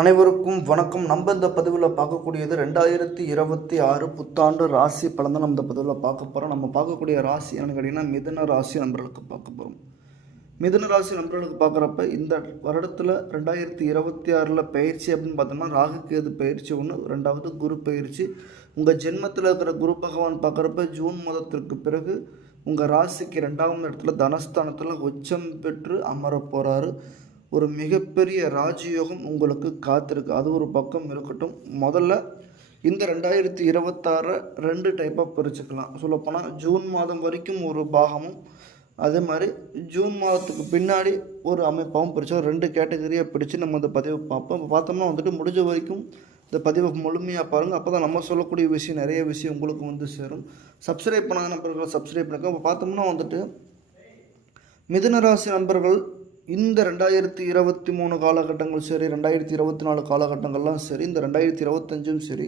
அனைவருக்கும் வணக்கம். நம்ம இந்த பதிவில் பார்க்கக்கூடியது ரெண்டாயிரத்தி இருபத்தி ஆறு புத்தாண்டு ராசி பலன் நம்ம இந்த பதிவில் பார்க்க போகிறோம் நம்ம பார்க்கக்கூடிய ராசி என்னன்னு கேட்டிங்கன்னா மிதுன ராசி நண்பர்களுக்கு பார்க்க போகிறோம் மிதுன ராசி நண்பர்களுக்கு பார்க்குறப்ப இந்த வருடத்தில் ரெண்டாயிரத்தி இருபத்தி ஆறில் பயிற்சி அப்படின்னு பார்த்தோம்னா ராகு கேது பயிற்சி ஒன்று ரெண்டாவது குரு பயிற்சி. உங்கள் ஜென்மத்தில் இருக்கிற குரு பகவான் பார்க்குறப்ப ஜூன் மாதத்திற்கு பிறகு உங்கள் ராசிக்கு ரெண்டாவது இடத்துல தனஸ்தானத்தில் உச்சம் பெற்று அமர போகிறாரு ஒரு மிகப்பெரிய ராஜயோகம் உங்களுக்கு காத்திருக்கு. அது ஒரு பக்கம் இருக்கட்டும். முதல்ல இந்த ரெண்டாயிரத்தி இருபத்தாறு ரெண்டு டைப்பாக பிரிச்சுக்கலாம். சொல்லப்போனால் ஜூன் மாதம் வரைக்கும் ஒரு பாகமும் அதே மாதிரி ஜூன் மாதத்துக்கு பின்னாடி ஒரு அமைப்பாகவும் பிரித்தோம் ரெண்டு கேட்டகரியாக பிடிச்சு நம்ம இந்த பதிவு பார்ப்போம். இப்போ பார்த்தோம்னா வந்துட்டு முடிஞ்ச வரைக்கும் இந்த பதிவை முழுமையாக பாருங்கள் அப்போ தான் நம்ம சொல்லக்கூடிய விஷயம் நிறைய விஷயம் உங்களுக்கு வந்து சேரும். சப்ஸ்கிரைப் பண்ணாத நம்பர்களை சப்ஸ்கிரைப் பண்ணிக்கோ இப்போ பார்த்தோம்னா வந்துட்டு மிதுன ராசி நண்பர்கள் இந்த ரெண்டாயிரத்தி இருபத்தி மூணு காலகட்டங்கள் சரி ரெண்டாயிரத்தி இருபத்தி நாலு காலகட்டங்கள்லாம் சரி இந்த ரெண்டாயிரத்தி இருபத்தஞ்சும் சரி.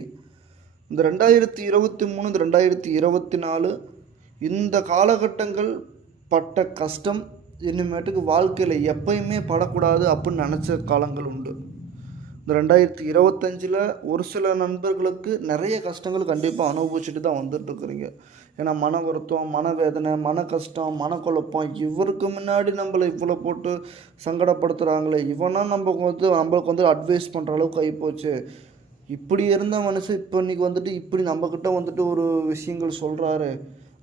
இந்த ரெண்டாயிரத்தி இருபத்தி மூணு இந்த ரெண்டாயிரத்தி இருபத்தி நாலு இந்த காலகட்டங்கள் பட்ட கஷ்டம் இனிமேட்டுக்கு வாழ்க்கையில் எப்பயுமே படக்கூடாது அப்படின்னு நினச்ச காலங்கள் உண்டு. இந்த ரெண்டாயிரத்தி இருபத்தஞ்சில் ஒரு சில நண்பர்களுக்கு நிறைய கஷ்டங்கள் கண்டிப்பாக அனுபவிச்சுட்டு தான் வந்துட்டுருக்குறீங்க. ஏன்னா மன வருத்தம் மனவேதனை மன கஷ்டம் மனக்குழப்பம் இவருக்கு முன்னாடி நம்மளை இவ்வளோ போட்டு சங்கடப்படுத்துகிறாங்களே இவனா நம்ம வந்து நம்மளுக்கு வந்து அட்வைஸ் பண்ணுற அளவுக்கு ஆகிப்போச்சு இப்படி இருந்த மனுஷன் இப்போ இன்றைக்கி வந்துட்டு இப்படி நம்மக்கிட்ட வந்துட்டு ஒரு விஷயங்கள் சொல்கிறாரு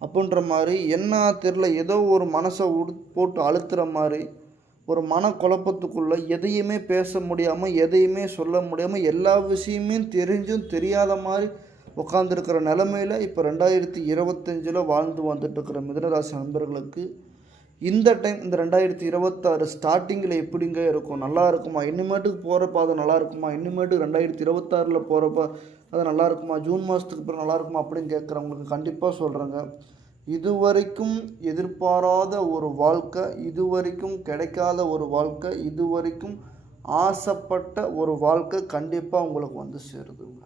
அப்படின்ற மாதிரி என்ன தெரில ஏதோ ஒரு மனசை உடு போட்டு அழுத்துற மாதிரி ஒரு மன குழப்பத்துக்குள்ளே எதையுமே பேச முடியாமல் எதையுமே சொல்ல முடியாமல் எல்லா விஷயமே தெரிஞ்சும் தெரியாத மாதிரி உட்காந்துருக்கிற நிலமையில இப்போ ரெண்டாயிரத்தி இருபத்தஞ்சில் வாழ்ந்து வந்துட்டுருக்கிற மிதனராசி நண்பர்களுக்கு இந்த டைம் இந்த ரெண்டாயிரத்தி இருபத்தாறு ஸ்டார்டிங்கில் எப்படிங்க இருக்கும்? நல்லா இருக்குமா? இனிமேட்டுக்கு போகிறப்ப அது நல்லா இருக்குமா? இனிமேட்டுக்கு ரெண்டாயிரத்தி இருபத்தாறில் போகிறப்ப அது நல்லா இருக்குமா? ஜூன் மாதத்துக்கு அப்புறம் நல்லா இருக்குமா? அப்படின்னு கேட்குறவங்களுக்கு கண்டிப்பாக சொல்கிறேங்க இதுவரைக்கும் எதிர்பாராத ஒரு வாழ்க்கை இதுவரைக்கும் கிடைக்காத ஒரு வாழ்க்கை இதுவரைக்கும் ஆசைப்பட்ட ஒரு வாழ்க்கை கண்டிப்பாக உங்களுக்கு வந்து சேருதுங்க.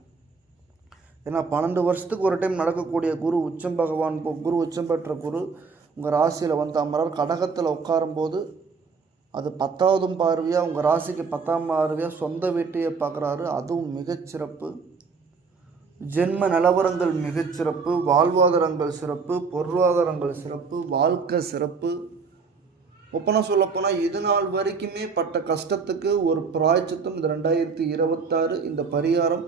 ஏன்னா பன்னெண்டு வருஷத்துக்கு ஒரு டைம் நடக்கக்கூடிய குரு உச்சம் பகவான் குரு உச்சம் பெற்ற குரு உங்கள் ராசியில் வந்து அமரார் கடகத்தில் உட்காரும்போது அது பத்தாவதும் பார்வையாக உங்கள் ராசிக்கு பத்தாம் பார்வையாக சொந்த வீட்டையே பார்க்குறாரு. அதுவும் மிகச்சிறப்பு. ஜென்ம நிலவரங்கள் மிகச்சிறப்பு வாழ்வாதாரங்கள் சிறப்பு பொருளாதாரங்கள் சிறப்பு வாழ்க்கை சிறப்பு. ஒப்பனை சொல்லப்போனால் இது நாள் வரைக்குமே பட்ட கஷ்டத்துக்கு ஒரு பிராய்ச்சித்தம். இந்த ரெண்டாயிரத்தி இருபத்தாறு இந்த பரிகாரம்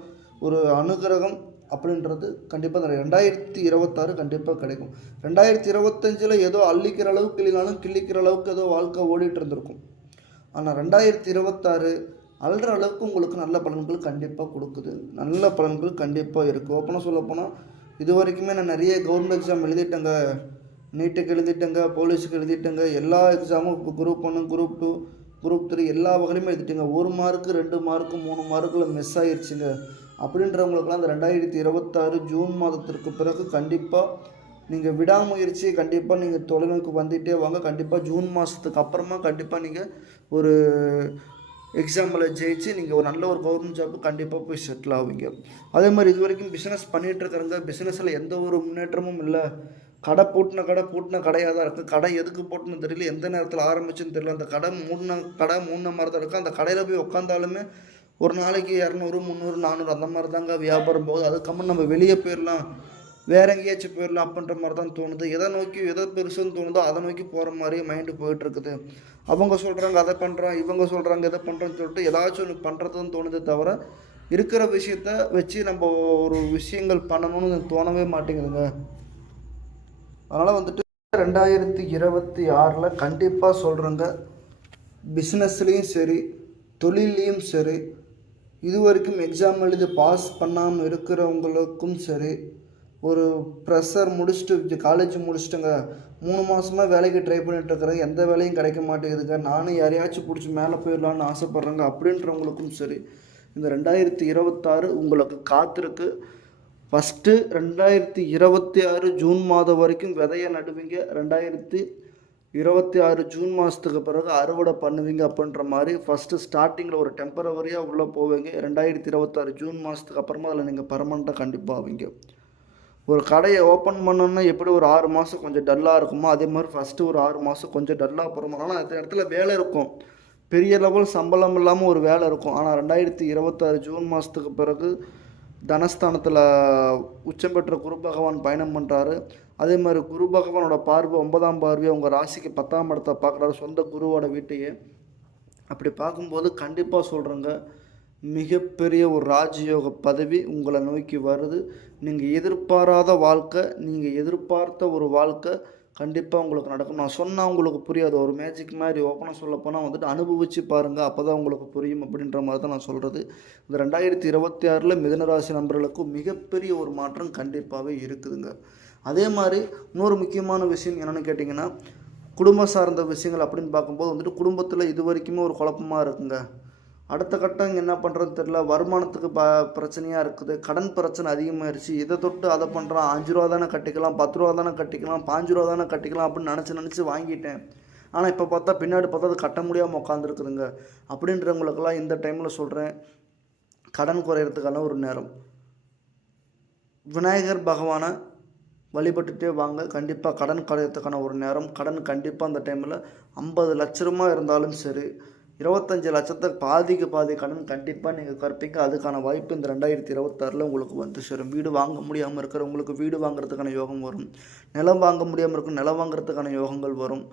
ஒரு அனுகிரகம் அப்படின்றது கண்டிப்பாக இந்த ரெண்டாயிரத்தி இருபத்தாறு கண்டிப்பாக கிடைக்கும். ரெண்டாயிரத்தி இருபத்தஞ்சில் ஏதோ அள்ளிக்கிற அளவுக்கு இல்லைனாலும் கிள்ளிக்கிற அளவுக்கு ஏதோ வாழ்க்கை ஓடிட்டு இருந்திருக்கும். ஆனால் ரெண்டாயிரத்தி இருபத்தாறு அல்ற அளவுக்கு உங்களுக்கு நல்ல பலன்கள் கண்டிப்பாக கொடுக்குது. நல்ல பலன்கள் கண்டிப்பாக இருக்குது ஓப்பனாக சொல்ல போனால் இது வரைக்குமே நான் நிறைய கவர்மெண்ட் எக்ஸாம் எழுதிட்டேங்க. நீட்டுக்கு எழுதிட்டேங்க போலீஸுக்கு எழுதிட்டேங்க. எல்லா எக்ஸாமும் இப்போ குரூப் ஒன்று குரூப் டூ குரூப் த்ரீ எல்லா வகையிலுமே எழுதிட்டேங்க. ஒரு மார்க்கு ரெண்டு மார்க்கு மூணு மார்க்கில் மிஸ் ஆயிடுச்சுங்க அப்படின்றவங்களுக்குலாம் அந்த ரெண்டாயிரத்தி இருபத்தாறு ஜூன் மாதத்திற்கு பிறகு கண்டிப்பாக நீங்கள் விடாமுயற்சி கண்டிப்பாக நீங்கள் தொலைநோக்கு வந்துகிட்டே வாங்க. கண்டிப்பாக ஜூன் மாதத்துக்கு அப்புறமா கண்டிப்பாக நீங்கள் ஒரு எக்ஸாம்பிளை ஜெயிச்சு நீங்கள் ஒரு நல்ல ஒரு கவர்மெண்ட் ஜாப்பு கண்டிப்பாக போய் செட்டில் ஆவீங்க. அதே மாதிரி இது வரைக்கும் பிஸ்னஸ் பண்ணிகிட்டு இருக்கிறவங்க பிஸ்னஸில் எந்த ஒரு முன்னேற்றமும் இல்லை. கடை பூட்டின கடை பூட்டின கடையாக தான் இருக்குது கடை எதுக்கு போட்டுன்னு தெரியல. எந்த நேரத்தில் ஆரம்பிச்சுன்னு தெரியல. அந்த கடை மூணு கடை மூணு மாதிரி தான் இருக்குது அந்த கடையில் போய் உட்காந்தாலுமே ஒரு நாளைக்கு இரநூறு முந்நூறு நானூறு அந்த மாதிரி தாங்க வியாபாரம் போகுது. அதுக்கப்புறம் நம்ம வெளியே போயிடலாம் வேற எங்கேயாச்சும் போயிடலாம் அப்படின்ற மாதிரி தான் தோணுது. எதை நோக்கி எதை பெருசுன்னு தோணுதோ அதை நோக்கி போகிற மாதிரி மைண்டு போயிட்டு இருக்குது. அவங்க சொல்கிறாங்க அதை பண்ணுறான் இவங்க சொல்கிறாங்க இதை பண்ணுறோன்னு சொல்லிட்டு ஏதாச்சும் ஒன்று பண்ணுறதுன்னு தோணுதே தவிர இருக்கிற விஷயத்த வச்சு நம்ம ஒரு விஷயங்கள் பண்ணணும்னு தோணவே மாட்டேங்குதுங்க. அதனால் வந்துட்டு ரெண்டாயிரத்தி இருபத்தி ஆறில் கண்டிப்பாக சொல்கிறேங்க பிஸ்னஸ்லேயும் சரி தொழிலையும் சரி இது வரைக்கும் எக்ஸாம் எழுதி பாஸ் பண்ணாமல் இருக்கிறவங்களுக்கும் சரி ஒரு ப்ரெஷர் முடிச்சுட்டு காலேஜ் முடிச்சுட்டுங்க மூணு மாதமாக வேலைக்கு ட்ரை பண்ணிட்டுருக்குறேன். எந்த வேலையும் கிடைக்க மாட்டேங்குதுங்க. நானும் யாரையாச்சும் பிடிச்சி மேலே போயிடலான்னு ஆசைப்பட்றேங்க. அப்படின்றவங்களுக்கும் சரி இந்த ரெண்டாயிரத்தி இருபத்தாறு உங்களுக்கு காத்திருக்கு. ஃபஸ்ட்டு ரெண்டாயிரத்தி இருபத்தி ஆறு ஜூன் மாதம் வரைக்கும் விதையை நடுவீங்க. ரெண்டாயிரத்தி இருபத்தி ஆறு ஜூன் மாதத்துக்கு பிறகு அறுவடை பண்ணுவீங்க அப்படின்ற மாதிரி ஃபஸ்ட்டு ஸ்டார்டிங்கில் ஒரு டெம்பரவரியாக உள்ளே போவீங்க. ரெண்டாயிரத்தி இருபத்தாறு ஜூன் மாதத்துக்கு அப்புறமா அதில் நீங்கள் பர்மனெண்ட்டாக கண்டிப்பாக ஆவீங்க. ஒரு கடையை ஓப்பன் பண்ணோன்னா எப்படி ஒரு ஆறு மாதம் கொஞ்சம் டல்லாக இருக்குமோ அதே மாதிரி ஃபஸ்ட்டு ஒரு ஆறு மாதம் கொஞ்சம் டல்லாக போகிற ஆனால் அந்த இடத்துல வேலை இருக்கும். பெரிய லெவல் சம்பளம் இல்லாமல் ஒரு வேலை இருக்கும். ஆனால் ரெண்டாயிரத்தி இருபத்தாறு ஜூன் மாதத்துக்கு பிறகு தனஸ்தானத்தில் உச்சம் பெற்ற குரு பகவான் பயணம் பண்ணுறாரு அதே மாதிரி குரு பகவானோட பார்வை ஒன்பதாம் பார்வையை உங்கள் ராசிக்கு பத்தாம் இடத்தை பார்க்குறாரு. சொந்த குருவோட வீட்டையே. அப்படி பார்க்கும்போது கண்டிப்பாக சொல்கிறேங்க மிகப்பெரிய ஒரு ராஜயோக பதவி உங்களை நோக்கி வருது. நீங்கள் எதிர்பாராத வாழ்க்கை நீங்கள் எதிர்பார்த்த ஒரு வாழ்க்கை கண்டிப்பாக உங்களுக்கு நடக்கும். நான் சொன்னால் உங்களுக்கு புரியாது. ஒரு மேஜிக் மாதிரி ஓப்பனாக சொல்லப்போனால் வந்துட்டு அனுபவித்து பாருங்கள் அப்போ தான் உங்களுக்கு புரியும் அப்படின்ற மாதிரி தான் நான் சொல்கிறது இந்த ரெண்டாயிரத்தி இருபத்தி ஆறில் மிதனராசி நண்பர்களுக்கும் மிகப்பெரிய ஒரு மாற்றம் கண்டிப்பாகவே இருக்குதுங்க. அதே மாதிரி இன்னொரு முக்கியமான விஷயம் என்னென்னு கேட்டிங்கன்னா குடும்பம் சார்ந்த விஷயங்கள் அப்படின்னு பார்க்கும்போது வந்துட்டு குடும்பத்தில் இது வரைக்குமே ஒரு குழப்பமாக இருக்குங்க. அடுத்த கட்டம் இங்கே என்ன பண்ணுறதுன்னு தெரில வருமானத்துக்கு ப பிரச்சனையாக இருக்குது. கடன் பிரச்சனை அதிகமாகிடுச்சு இதை தொட்டு அதை பண்ணுறான் அஞ்சு ரூபா தானே கட்டிக்கலாம். பத்து ரூபா தானே கட்டிக்கலாம். பாஞ்சு ரூபா தானே கட்டிக்கலாம் அப்படின்னு நினச்சி நினச்சி வாங்கிட்டேன். ஆனால் இப்போ பார்த்தா பின்னாடி பார்த்தா அது கட்ட முடியாமல் உட்காந்துருக்குதுங்க அப்படின்றவங்களுக்கெல்லாம் இந்த டைமில் சொல்கிறேன் கடன் குறையிறதுக்கான ஒரு நேரம். விநாயகர் பகவானை வழிபட்டுட்டே வாங்க. கண்டிப்பாக கடன் குறையிறதுக்கான ஒரு நேரம். கடன் கண்டிப்பாக அந்த டைமில் ஐம்பது லட்சமாக இருந்தாலும் சரி இருபத்தஞ்சி லட்சத்துக்கு பாதிக்கு பாதி கடன் கண்டிப்பாக நீங்கள் கற்பீங்க. அதுக்கான வாய்ப்பு இந்த ரெண்டாயிரத்தி இருபத்தாறில் உங்களுக்கு வந்து சேரும். வீடு வாங்க முடியாமல் இருக்கிறவங்களுக்கு வீடு வாங்குறதுக்கான யோகம் வரும். நிலம் வாங்க முடியாமல் இருக்கும் நிலம் வாங்குறதுக்கான யோகங்கள் வரும்.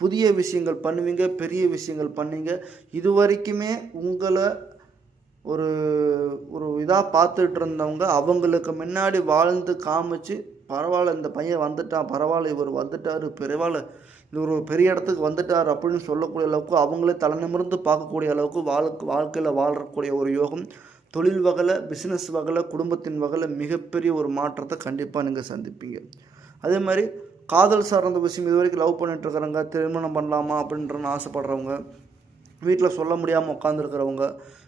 புதிய விஷயங்கள் பண்ணுவீங்க பெரிய விஷயங்கள் பண்ணீங்க. இது வரைக்குமே உங்களை ஒரு ஒரு இதாக பார்த்துட்டு இருந்தவங்க அவங்களுக்கு முன்னாடி வாழ்ந்து காமிச்சு பரவாயில்ல இந்த பையன் வந்துட்டான் பரவாயில்ல இவர் வந்துட்டார் பரவாயில்ல இவர் பெரிய இடத்துக்கு வந்துட்டார் அப்படின்னு சொல்லக்கூடிய அளவுக்கு அவங்களே தலை நிமிர்ந்து பார்க்கக்கூடிய அளவுக்கு வாழ்க்கை வாழ்க்கையில் வாழக்கூடிய ஒரு யோகம் தொழில் வகையில் பிஸ்னஸ் வகையில் குடும்பத்தின் வகையில் மிகப்பெரிய ஒரு மாற்றத்தை கண்டிப்பாக நீங்கள் சந்திப்பீங்க. அதே மாதிரி காதல் சார்ந்த விஷயம் இது வரைக்கும் லவ் பண்ணிட்டுருக்கிறவங்க திருமணம் பண்ணலாமா அப்படின்றன்னு ஆசைப்படுறவங்க வீட்டில் சொல்ல முடியாமல் உட்காந்துருக்கிறவங்க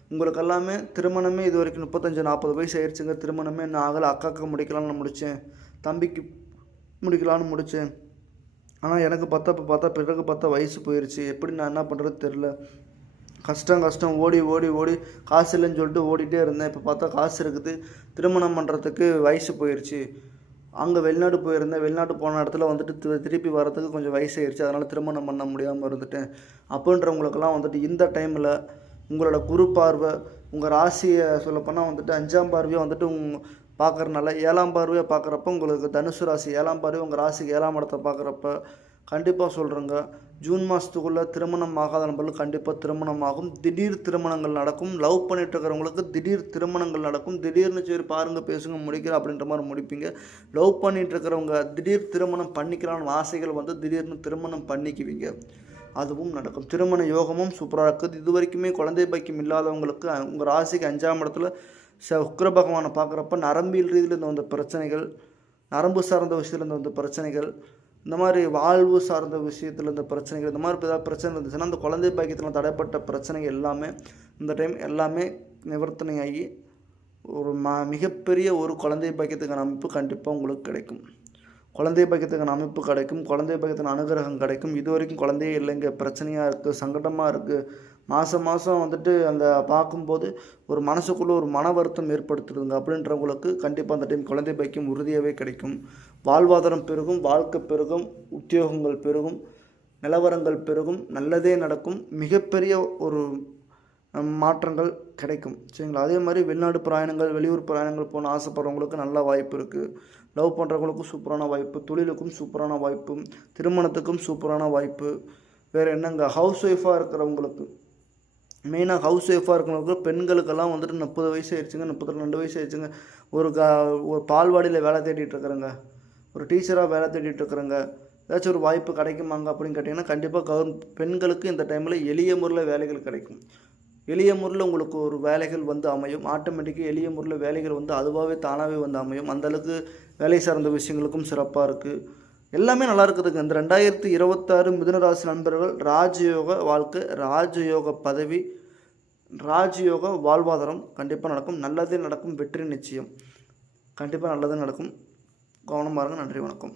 உங்களுக்கு எல்லாமே திருமணமே இது வரைக்கும் முப்பத்தஞ்சு நாற்பது வயசு ஆயிடுச்சுங்க திருமணமே நான் ஆகலை அக்காவுக்கு முடிக்கலாம்னு முடித்தேன் தம்பிக்கு முடிக்கலான்னு முடித்தேன் ஆனால் எனக்கு பார்த்தா இப்போ பார்த்தா பிறகு பார்த்தா வயசு போயிடுச்சு எப்படி நான் என்ன பண்ணுறது தெரில கஷ்டம் கஷ்டம். ஓடி ஓடி ஓடி காசு இல்லைன்னு சொல்லிட்டு ஓடிட்டே இருந்தேன். இப்போ பார்த்தா காசு இருக்குது. திருமணம் பண்ணுறதுக்கு வயசு போயிடுச்சு அங்கே வெளிநாடு போயிருந்தேன். வெளிநாட்டு போன இடத்துல வந்துட்டு திரு- திருப்பி வரதுக்கு கொஞ்சம் வயசாயிருச்சு அதனால் திருமணம் பண்ண முடியாமல் இருந்துட்டேன். அப்படின்றவங்களுக்கெல்லாம் வந்துட்டு இந்த டைமில் உங்களோட குரு பார்வை உங்கள் ராசியை சொல்லப்போனால் வந்துட்டு அஞ்சாம் பார்வையை வந்துட்டு உங் பார்க்குறனால ஏழாம் பார்வையை பார்க்குறப்ப உங்களுக்கு தனுசு ராசி ஏழாம் பார்வை உங்கள் ராசிக்கு ஏழாம் இடத்த பார்க்குறப்ப கண்டிப்பாக சொல்கிறேங்க ஜூன் மாதத்துக்குள்ளே திருமணம் ஆகாத நபர்கள் கண்டிப்பாக திருமணம் ஆகும். திடீர் திருமணங்கள் நடக்கும். லவ் பண்ணிட்டு இருக்கிறவங்களுக்கு திடீர் திருமணங்கள் நடக்கும். திடீர்னு சரி பாருங்கள் பேசுங்க முடிக்கிற அப்படின்ற மாதிரி முடிப்பீங்க. லவ் பண்ணிட்டு இருக்கிறவங்க திடீர் திருமணம் பண்ணிக்கலாம்னு ஆசைகள் வந்து திடீர்னு திருமணம் பண்ணிக்குவீங்க. அதுவும் நடக்கும். திருமண யோகமும் சூப்பராக இருக்குது. இது வரைக்குமே குழந்தை பாக்கியம் இல்லாதவங்களுக்கு உங்கள் ராசிக்கு அஞ்சாம் இடத்துல ச உக்ர பகவானை பார்க்குறப்ப நரம்பியல் ரீதியில் வந்த பிரச்சனைகள் நரம்பு சார்ந்த விஷயத்துலேருந்து வந்த பிரச்சனைகள் இந்த மாதிரி வாழ்வு சார்ந்த விஷயத்தில் இருந்த பிரச்சனைகள் இந்த மாதிரி ஏதாவது பிரச்சனை இருந்துச்சுன்னா அந்த குழந்தை பாக்கியத்தில் தடைப்பட்ட பிரச்சனைகள் எல்லாமே இந்த டைம் எல்லாமே நிவர்த்தனையாகி ஒரு ம மிகப்பெரிய ஒரு குழந்தை பாக்கியத்துக்கான அமைப்பு கண்டிப்பாக உங்களுக்கு கிடைக்கும். குழந்தை பாக்கியத்துக்கான அமைப்பு கிடைக்கும். குழந்தை பாக்கியத்தின் அனுகிரகம் கிடைக்கும். இது வரைக்கும் குழந்தையே இல்லைங்க. பிரச்சனையாக இருக்குது சங்கடமாக இருக்குது மாதம் மாதம் வந்துட்டு அந்த பார்க்கும்போது ஒரு மனசுக்குள்ளே ஒரு மன வருத்தம் ஏற்படுத்துதுங்க. அப்படின்றவங்களுக்கு கண்டிப்பாக அந்த டைம் குழந்தை பைக்கும் உறுதியாகவே கிடைக்கும். வாழ்வாதாரம் பெருகும் வாழ்க்கை பெருகும் உத்தியோகங்கள் பெருகும் நிலவரங்கள் பெருகும் நல்லதே நடக்கும் மிகப்பெரிய ஒரு மாற்றங்கள் கிடைக்கும். சரிங்களா? அதே மாதிரி வெளிநாடு பிரயாணங்கள் வெளியூர் பிரயாணங்கள் போன ஆசைப்படுறவங்களுக்கு நல்ல வாய்ப்பு இருக்குது லவ் பண்ணுறவங்களுக்கும் சூப்பரான வாய்ப்பு தொழிலுக்கும் சூப்பரான வாய்ப்பு திருமணத்துக்கும் சூப்பரான வாய்ப்பு. வேறு என்னங்க? ஹவுஸ் ஒய்ஃபாக இருக்கிறவங்களுக்கு மெயினாக ஹவுஸ் ஒய்ஃபாக இருக்கிறவங்களுக்கு பெண்களுக்கெல்லாம் வந்துட்டு முப்பது வயசு ஆயிடுச்சுங்க முப்பத்தி ரெண்டு வயசு ஆயிடுச்சுங்க. ஒரு க ஒரு பால்வாடியில் வேலை தேடிட்டு இருக்கிறேங்க. ஒரு டீச்சராக வேலை தேடிட்டு இருக்கிறேங்க. ஏதாச்சும் ஒரு வாய்ப்பு கிடைக்குமாங்க அப்படின்னு கேட்டிங்கன்னா கண்டிப்பாக கவர் பெண்களுக்கு இந்த டைமில் எளிய முறையில் வேலைகள் கிடைக்கும். எளிய முறையில் உங்களுக்கு ஒரு வேலைகள் வந்து அமையும். ஆட்டோமேட்டிக்காக எளிய முறையில் வேலைகள் வந்து அதுவாகவே தானாகவே வந்து அமையும். அந்தளவுக்கு வேலை சார்ந்த விஷயங்களுக்கும் சிறப்பாக இருக்குது எல்லாமே நல்லா இருக்குதுங்க. இந்த ரெண்டாயிரத்தி இருபத்தாறு மிதுனராசி நண்பர்கள் ராஜயோக வாழ்க்கை ராஜயோக பதவி ராஜயோக வாழ்வாதாரம் கண்டிப்பாக நடக்கும். நல்லதே நடக்கும் வெற்றி நிச்சயம். கண்டிப்பாக நல்லதே நடக்கும். கவனமாக இருங்க. நன்றி வணக்கம்.